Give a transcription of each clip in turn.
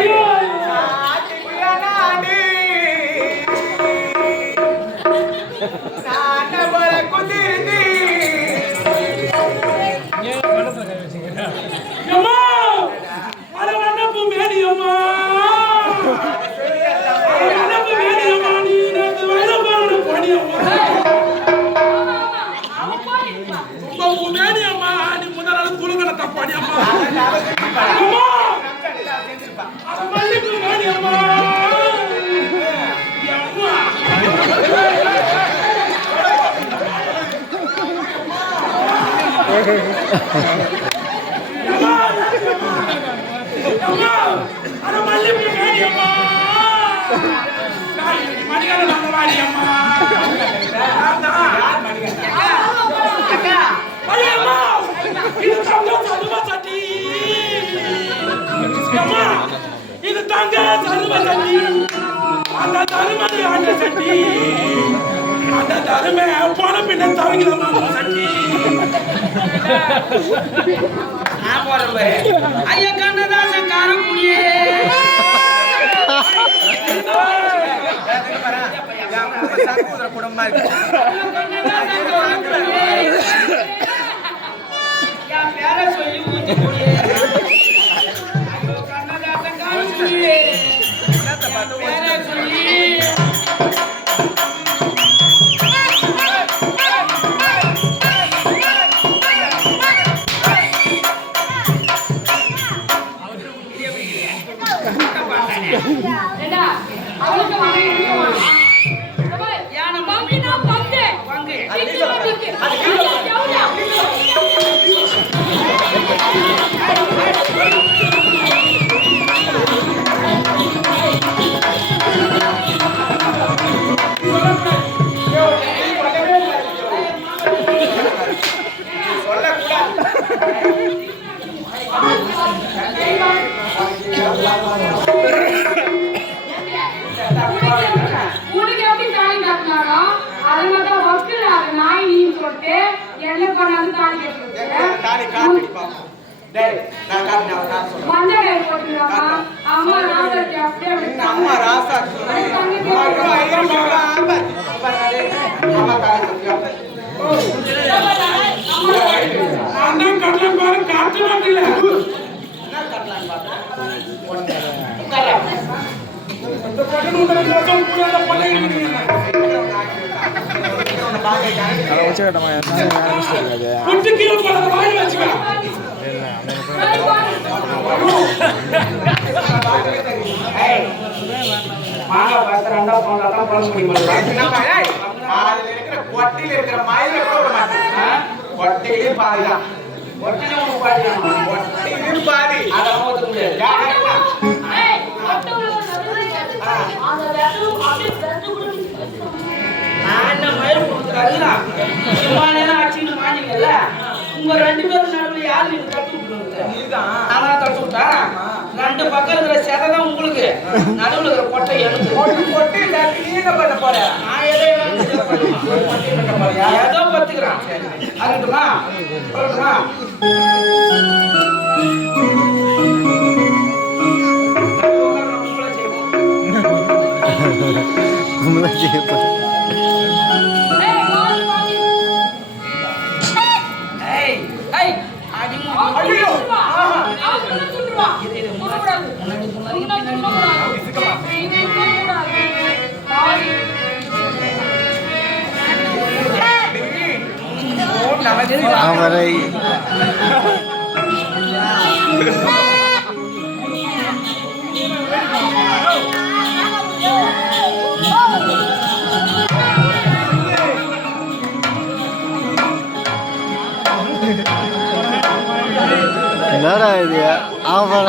அம்மா இது தாங்க சருவ சட்டி அந்த தருமதி ஆண்ட சட்டி அந்த தருமை போன பின்ன தவங்கிதமா சட்டி நான் போறேன் பாரு. ஐயா கண்ணதாசன் காரக்குடியே கண்ணதாசன் காரக்குடியே. என் பேரை சொல்லி ஊத்தி குடியே. ஐயோ, கண்ணதாசன் காரக்குடியே. என் பேரை சொல்லி அவளுக்கு தாலி மஞ்சள் கயிறு அம்மா அப்படியே. அம்மா அது தங்கச்சி நான் பாரு காட்டு மாட்டில போறத வாங்கி வச்சுக்க மாங்காய் பழத்தை ரெண்டா இருக்கிற மயில கூட மாட்டேன் கொட்டையிலே பாதிதான் ஒட்டின உனக்கு கொட்டையிலும் பாதி அதை மயில் சும்மா நேரம் அடிச்சுட்டு மாட்டீங்கல்ல உங்க ரெண்டு பேரும் நடுவில் யாரு நீங்க தட்டு விட்டுருங்க நானா தட்டு விட்டேன் ரெண்டு பக்கம் இருக்கிற செதை தான் உங்களுக்கு நடுவில் இருக்கிற கொட்டை எனக்கு கொட்டு கொட்டு என்ன பண்ண போற நான் எதோ ஏதோ பத்துக்கிறேன் அதுக்குமா சொல்லட்டுமா আমাদের এই না রে আমার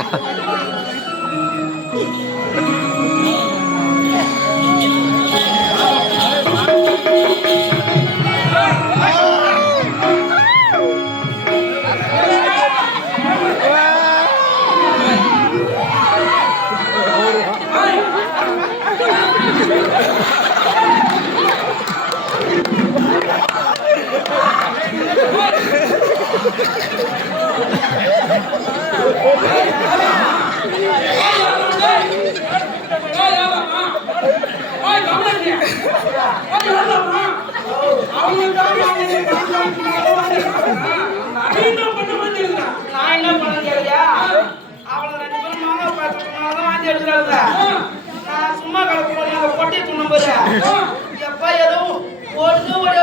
சும்மா கிடக்கும் பொட்டி துண்ணும் போது எப்ப ஏதோ ஓடுது ஓடி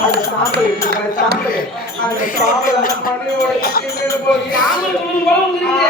அந்த சாம்பல் அந்த சாம்பல் அந்த சாம்பல் அந்த போய் சாம்பல் போல